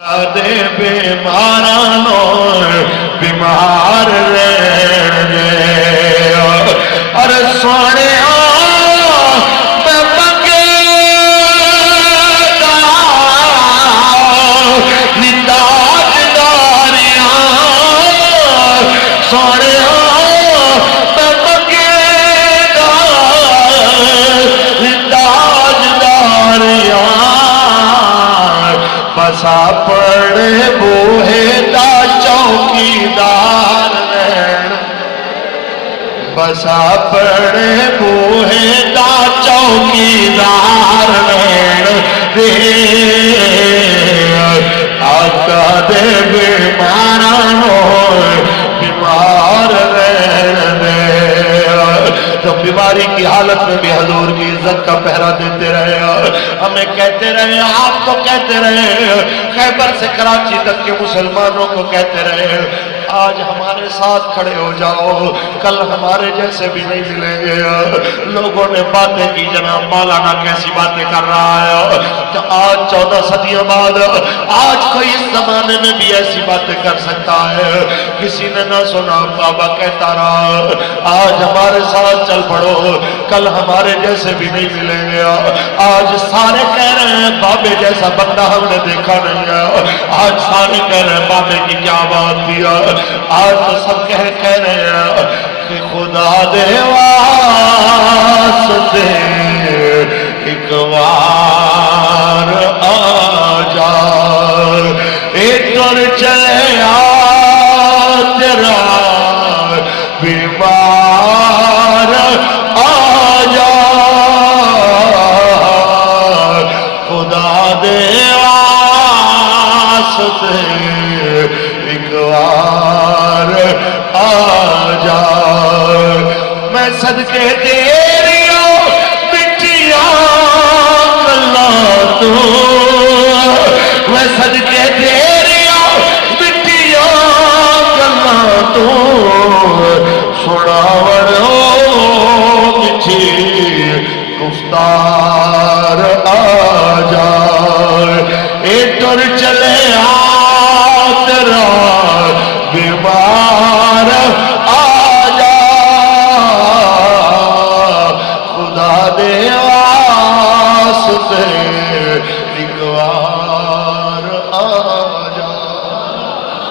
دے بیمارانو بیمار رہنے اور سونے میں منگے دا نداج داریاں سونے میں منگے دا نداج داریاں بسا پڑے بوہے دا چوکیدار رہن بسا پڑے بوہے دا چوکیدار رہن آقا دے بیمارانو بیمار رہن تو بیماری کی حالت میں بھی حضور کی عزت کا پہرا دیتے رہے ہمیں کہتے رہے آپ کو کہتے رہے خیبر سے کراچی تک کے مسلمانوں کو کہتے رہے آج ہمارے ساتھ کھڑے ہو جاؤ کل ہمارے جیسے بھی نہیں ملیں گے لوگوں نے باتیں کی جناب مولانا کیسی باتیں کر رہا ہے تو آج 14 صدیوں بعد آج کوئی اس زمانے میں بھی ایسی باتیں کر سکتا ہے کسی نے نہ سنا بابا کہتا رہا آج ہمارے ساتھ چل پڑو کل ہمارے جیسے بھی نہیں ملیں گے آج سارے کہہ رہے ہیں بابے جیسا بندہ ہم نے دیکھا نہیں ہے آج سارے کہہ رہے ہیں بابے کی کیا بات دیا آج تو سب کہہ رہے ہیں کہ خدا دے واسطے ایک وار آ جا ایک دور چلے آ تیرا بیمار آ جا خدا دے واسطے ایک وار آ جا میں صدقے تیریوں مٹیاں اللہ تو میں صدقے تیریوں مٹیاں اللہ تو سناورو مٹھی گفتار آ جا ایک دور چلے تیرا بیمار آ جا خدا دے واسطے ایک وار آ جا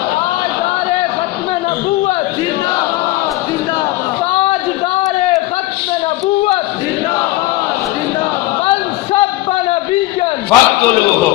تاجدار ختم نبوت زندہ باد زندہ باد تاجدار ختم نبوت زندہ باد زندہ باد من سب نبیًا فاقتلوہ